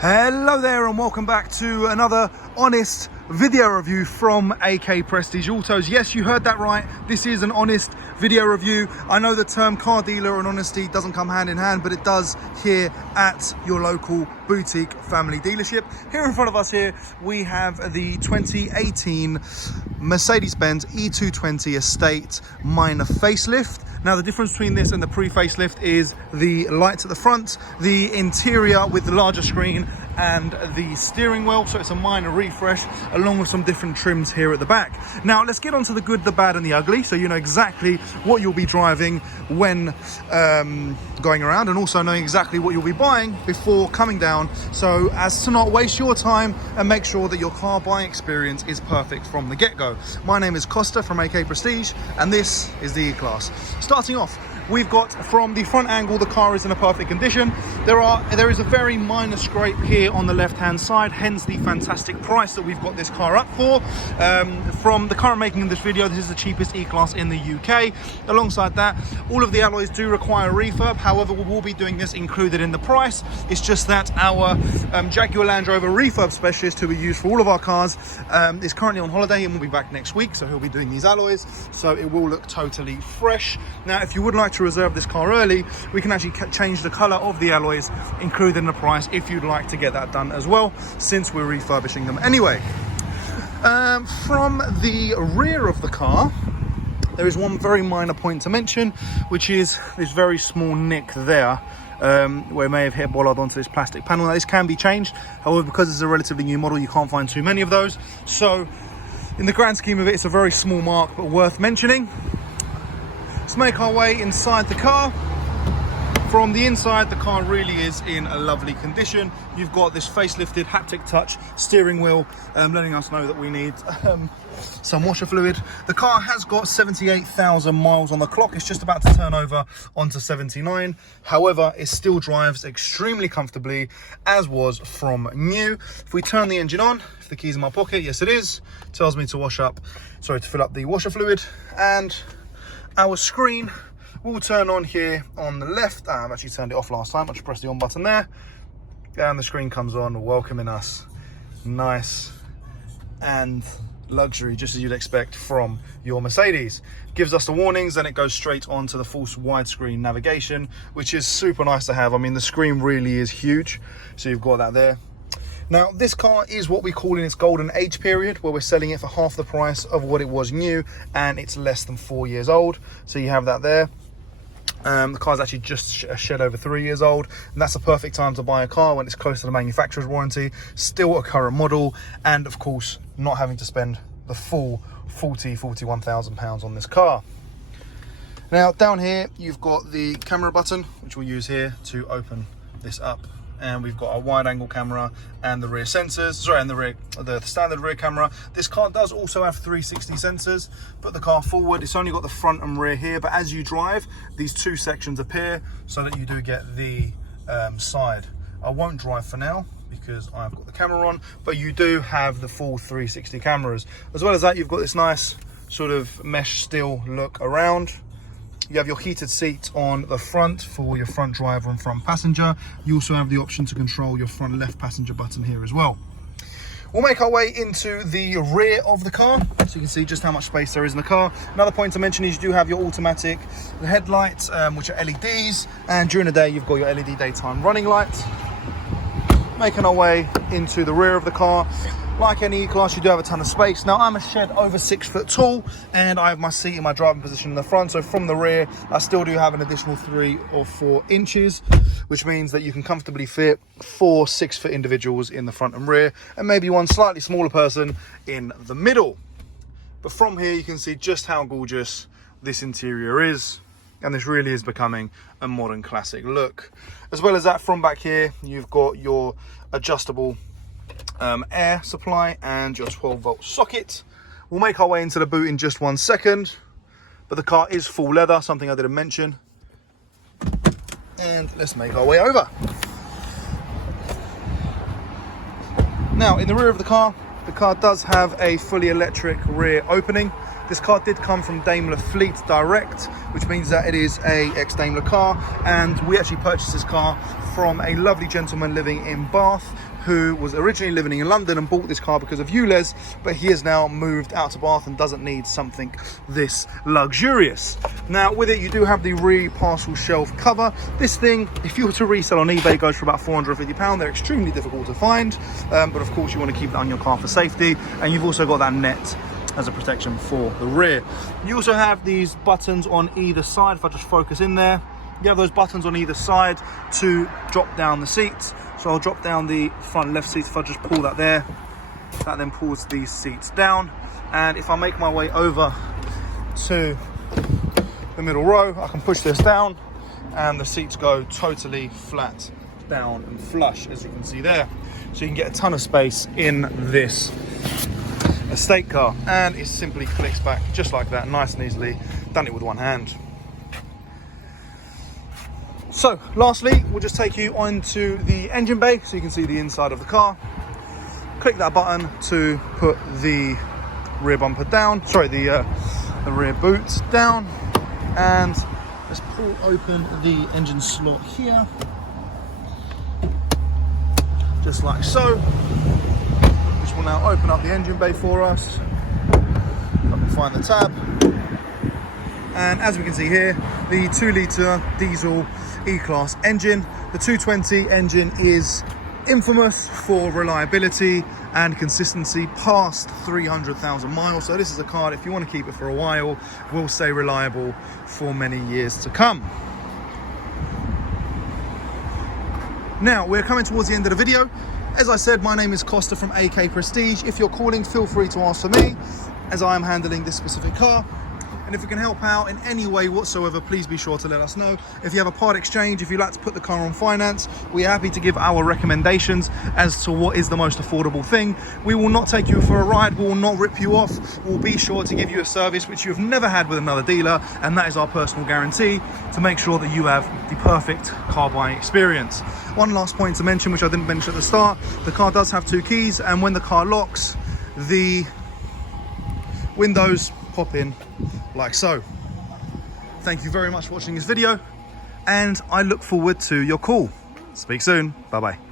Hello there and welcome back to another honest video review from AK Prestige Autos. Yes, you heard that right. This is an honest video review. I know the term car dealer and honesty doesn't come hand in hand, but it does here at your local boutique family dealership. Here in front of us here, we have the 2018 Mercedes-Benz E220 Estate minor facelift. Now the difference between this and the pre-facelift is the lights at the front, the interior with the larger screen and the steering wheel. So it's a minor refresh along with some different trims here at the back. Now let's get on to the good, the bad and the ugly, so you know exactly what you'll be driving when going around, and also knowing exactly what you'll be buying before coming down, so as to not waste your time and make sure that your car buying experience is perfect from the get-go. My name is Costa from AK Prestige and this is the E-Class. Starting off, we've got from the front angle, the car is in a perfect condition. There is a very minor scrape here on the left-hand side, hence the fantastic price that we've got this car up for. From the current making of this video, this is the cheapest E-Class in the UK. Alongside that, all of the alloys do require refurb. However, we will be doing this included in the price. It's just that our Jaguar Land Rover refurb specialist, who we use for all of our cars, is currently on holiday and will be back next week. So he'll be doing these alloys, so it will look totally fresh. Now, if you would like to reserve this car early, we can actually change the color of the alloys included in the price if you'd like to get that done as well, since we're refurbishing them anyway. From the rear of the car, there is one very minor point to mention, which is this very small nick there, where it may have hit a bollard onto this plastic panel. Now this can be changed, however, because it's a relatively new model, you can't find too many of those, so in the grand scheme of it, it's a very small mark but worth mentioning. Let's make our way inside the car. From the inside, the car really is in a lovely condition. You've got this facelifted haptic touch steering wheel, letting us know that we need some washer fluid. The car has got 78,000 miles on the clock. It's just about to turn over onto 79. However, it still drives extremely comfortably, as was from new. If we turn the engine on, if the key's in my pocket, yes it is, it tells me to fill up the washer fluid, and our screen will turn on here on the left. I've actually turned it off last time. I just pressed the on button there, and the screen comes on, welcoming us. Nice and luxury, just as you'd expect from your Mercedes. Gives us the warnings, and it goes straight on to the full widescreen navigation, which is super nice to have. I mean, the screen really is huge, so you've got that there. Now, this car is what we call in its golden age period, where we're selling it for half the price of what it was new, and it's less than 4 years old. So you have that there. The car's actually just a shed over 3 years old, and that's a perfect time to buy a car when it's close to the manufacturer's warranty, still a current model, and of course, not having to spend the full 41,000 pounds on this car. Now, down here, you've got the camera button, which we'll use here to open this up. And we've got a wide angle camera and the rear sensors, and the standard rear camera. This car does also have 360 sensors. Put the car forward, it's only got the front and rear here, but as you drive, these two sections appear so that you do get the side. I won't drive for now because I've got the camera on, but you do have the full 360 cameras. As well as that, you've got this nice sort of mesh steel look around. You have your heated seat on the front for your front driver and front passenger. You also have the option to control your front left passenger button here as well. We'll make our way into the rear of the car, so you can see just how much space there is in the car. Another point to mention is you do have your automatic headlights, which are LEDs, and during the day you've got your LED daytime running lights. Making our way into the rear of the car. Like any E-Class, you do have a ton of space. Now, I'm a shed over 6 foot tall, and I have my seat in my driving position in the front. So from the rear, I still do have an additional 3 or 4 inches, which means that you can comfortably fit 4 6-foot individuals in the front and rear, and maybe one slightly smaller person in the middle. But from here, you can see just how gorgeous this interior is, and this really is becoming a modern classic look. As well as that, from back here, you've got your adjustable air supply and your 12-volt socket. We'll make our way into the boot in just 1 second, but the car is full leather, something I didn't mention. And let's make our way over. Now, in the rear of the car does have a fully electric rear opening. This car did come from Daimler Fleet Direct, which means that it is a ex-Daimler car, and we actually purchased this car from a lovely gentleman living in Bath who was originally living in London and bought this car because of ULEZ, but he has now moved out to Bath and doesn't need something this luxurious. Now with it, you do have the rear parcel shelf cover. This thing, if you were to resell on eBay, goes for about £450. They're extremely difficult to find, but of course you want to keep that on your car for safety, and you've also got that net as a protection for the rear. You also have these buttons on either side. If I just focus in there, you have those buttons on either side to drop down the seats. So I'll drop down the front left seat. If I just pull that there, that then pulls these seats down. And if I make my way over to the middle row, I can push this down and the seats go totally flat down and flush, as you can see there. So you can get a ton of space in this estate car, and it simply clicks back just like that, nice and easily. Done it with one hand. So lastly, we'll just take you onto the engine bay so you can see the inside of the car. Click that button to put the rear bumper down, sorry, the rear boot down, and let's pull open the engine slot here, just like so, which will now open up the engine bay for us. I can find the tab, and as we can see here, the 2-litre diesel E-Class engine. The 220 engine is infamous for reliability and consistency past 300,000 miles. So this is a car, if you want to keep it for a while, will stay reliable for many years to come. Now, we're coming towards the end of the video. As I said, my name is Costa from AK Prestige. If you're calling, feel free to ask for me, as I am handling this specific car. And if we can help out in any way whatsoever, please be sure to let us know. If you have a part exchange, if you'd like to put the car on finance, we're happy to give our recommendations as to what is the most affordable thing. We will not take you for a ride, we will not rip you off. We'll be sure to give you a service which you've never had with another dealer, and that is our personal guarantee to make sure that you have the perfect car buying experience. One last point to mention, which I didn't mention at the start, the car does have 2 keys, and when the car locks, the windows pop in like so. Thank you very much for watching this video, and I look forward to your call. Speak soon. Bye bye.